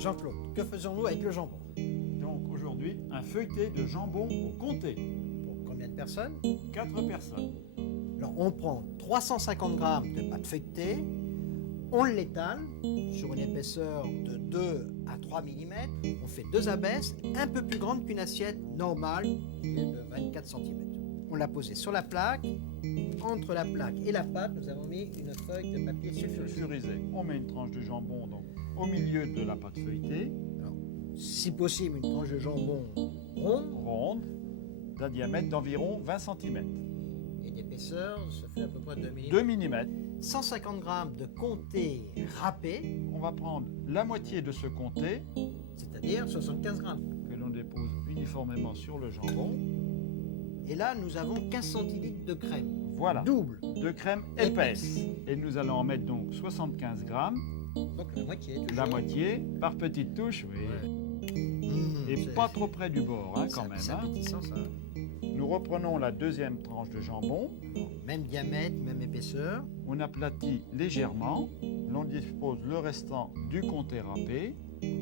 Jean-Claude, que faisons-nous avec le jambon? Donc aujourd'hui, un feuilleté de jambon au comté. Pour combien de personnes? 4 personnes. Alors, on prend 350 g de pâte feuilletée, on l'étale sur une épaisseur de 2 à 3 mm. On fait 2 abesses un peu plus grandes qu'une assiette normale de 24 cm. On l'a posée sur la plaque. Entre la plaque et la pâte, nous avons mis une feuille de papier sulfurisé. Sulfurisé. On met une tranche de jambon donc, au milieu de la pâte feuilletée, Alors, si possible, une tranche de jambon ronde ronde, d'un diamètre d'environ 20 cm. et d'épaisseur, ça fait à peu près 2 mm. 2 mm. 150 g de comté râpé, On va prendre la moitié de ce comté c'est-à-dire 75 g. que l'on dépose uniformément sur le jambon. Et là, nous avons 15 centilitres de crème. Voilà, Double. de crème épaisse. Et nous allons en mettre donc 75 grammes, Donc la moitié, toujours. la moitié, par petites touches, oui. Et c'est- pas trop près du bord, hein, quand même. C'est hein. appétissant, ça. Nous reprenons la deuxième tranche de jambon. Même diamètre, même épaisseur. On aplatit légèrement. L'on dispose le restant du comté râpé.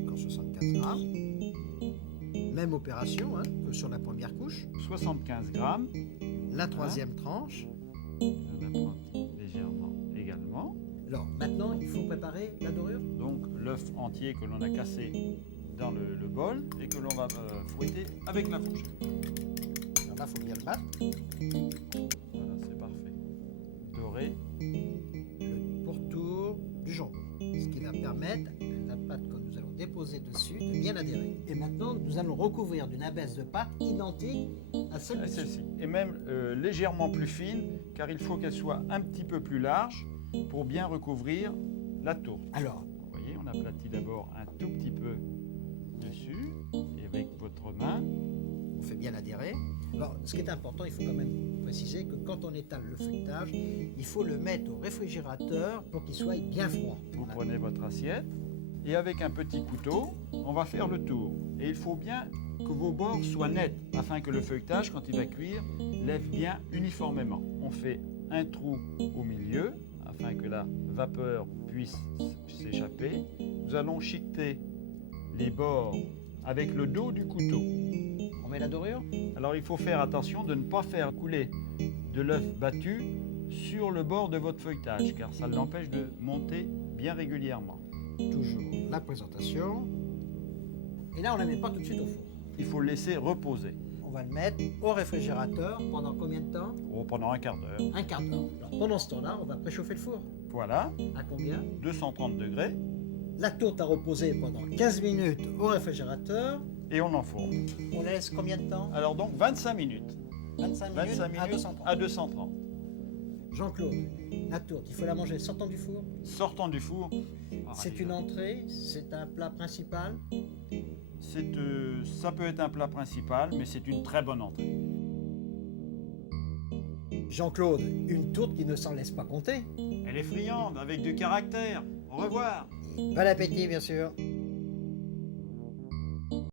Encore 75 g. Même opération hein, que sur la première couche. 75 grammes. La troisième tranche. On aplatit légèrement également. Alors maintenant, il faut préparer la dorure. Donc l'œuf entier que l'on a cassé dans le bol et que l'on va fouetter avec la fourchette. Alors là, il faut bien le battre. Voilà, c'est parfait. Doré. Le pourtour du jambon. Ce qui va permettre à la pâte que nous allons déposer dessus de bien adhérer. Et maintenant, nous allons recouvrir d'une abaisse de pâte identique à celle à dessus. celle-ci. Et même légèrement plus fine, car il faut qu'elle soit un petit peu plus large pour bien recouvrir la tourte. Alors, Vous voyez, on aplatit d'abord un tout petit peu dessus, et avec votre main, on fait bien adhérer. Alors, ce qui est important, il faut quand même préciser que quand on étale le feuilletage, il faut le mettre au réfrigérateur pour qu'il soit bien froid. vous prenez votre assiette, et avec un petit couteau, on va faire le tour. Et il faut bien que vos bords soient nets, afin que le feuilletage, quand il va cuire, lève bien uniformément. On fait un trou au milieu, afin que la vapeur puisse s'échapper. Nous allons chiqueter les bords avec le dos du couteau. On met la dorure. Alors il faut faire attention de ne pas faire couler de l'œuf battu sur le bord de votre feuilletage, car ça l'empêche de monter bien régulièrement. Toujours la présentation. Et là, on ne la met pas tout de suite au four. Il faut le laisser reposer On va le mettre au réfrigérateur pendant combien de temps? pendant un quart d'heure. Un quart d'heure. Alors, pendant ce temps-là, on va préchauffer le four. Voilà, À combien? 230 degrés, La tourte a reposé pendant 15 minutes au réfrigérateur. et on enfourne. On la laisse combien de temps? Alors donc 25 minutes. 25 minutes, 25 à minutes 230. à 230. Jean-Claude, la tourte, il faut la manger sortant du four. Sortant du four. C'est une entrée, c'est un plat principal. Ça peut être un plat principal, mais c'est une très bonne entrée. Jean-Claude, une tourte qui ne s'en laisse pas compter. Elle est friande, avec du caractère. Au revoir. Bon appétit, bien sûr.